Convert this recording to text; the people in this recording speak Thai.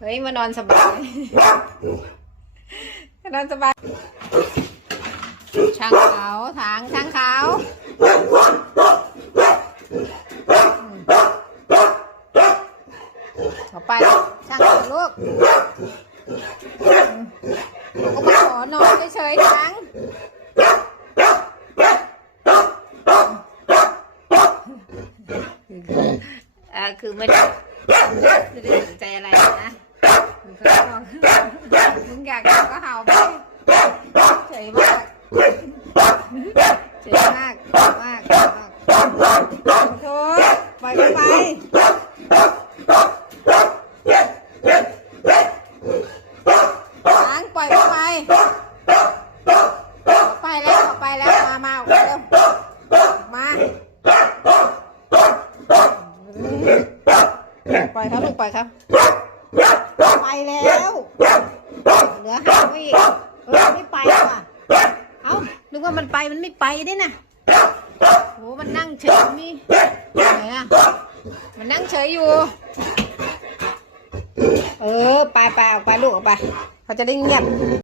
เฮ้ยมานอนสบาย มานอนสบาย ช่างเขาทางช่างเขาเอาไป ช่างเขาลูกเขาก็มาขอนอนเฉยๆทางเอ่อคือไม่ได้ไม่ได้สนใจอะไรนะคือเขาบอกมึง อยากก็เห่าไปเฉยมากเจ๋งมากมากมากโถปล่อยไปล้างปล่อยไปไปแล้วไปแล้วมามาออกไปเร็วมาปล่อยเขาลูกปล่อยเขาไปแล้ว อหางไว้อีกเออไม่ไปว่ะเอ้านึกว่ามันไปมันไม่ไปดินะโอ้มันนั่งเฉยมีไหนอะมันนั่งเฉยอยู่ เออไปไปออกไปลูกออกไป เขาจะได้เงียบ